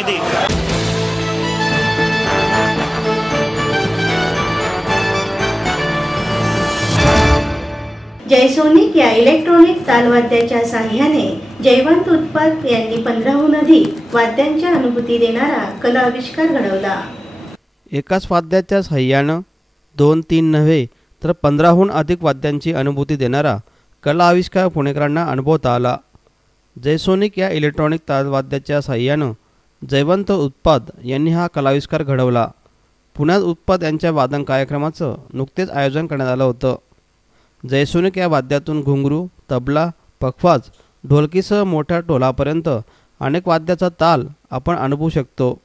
जयसोनिक या इलेक्ट्रॉनिक तालवाद्याच्या साह्याने जयवंत उत्पात यांनी 15हून अधिक वाद्यांच्या अनुभूती देणारा कला आविष्कार घडवला। एकाच वाद्याच्या साह्यानं 2-3 नव्हे तर 15हून अधिक वाद्यांची अनुभूती देणारा कला आविष्कार पुणेकरांना अनुभवता आला। जयसोनिक या इलेक्ट्रॉनिक तालवाद्याच्या साह्यानं जयवंत उत्पात यांनी हा कलाविष्कार घडवला। पुण्यात उत्पात यांच्या वादन कार्यक्रमाचं नुकतेच आयोजन करण्यात आलं होतं। जयसोनिक या वाद्यातून घुंगरू, तबला, पखवाज, ढोलकीसह मोठ्या ढोलापर्यंत अनेक वाद्याचा ताल आपण अनुभवू शकतो।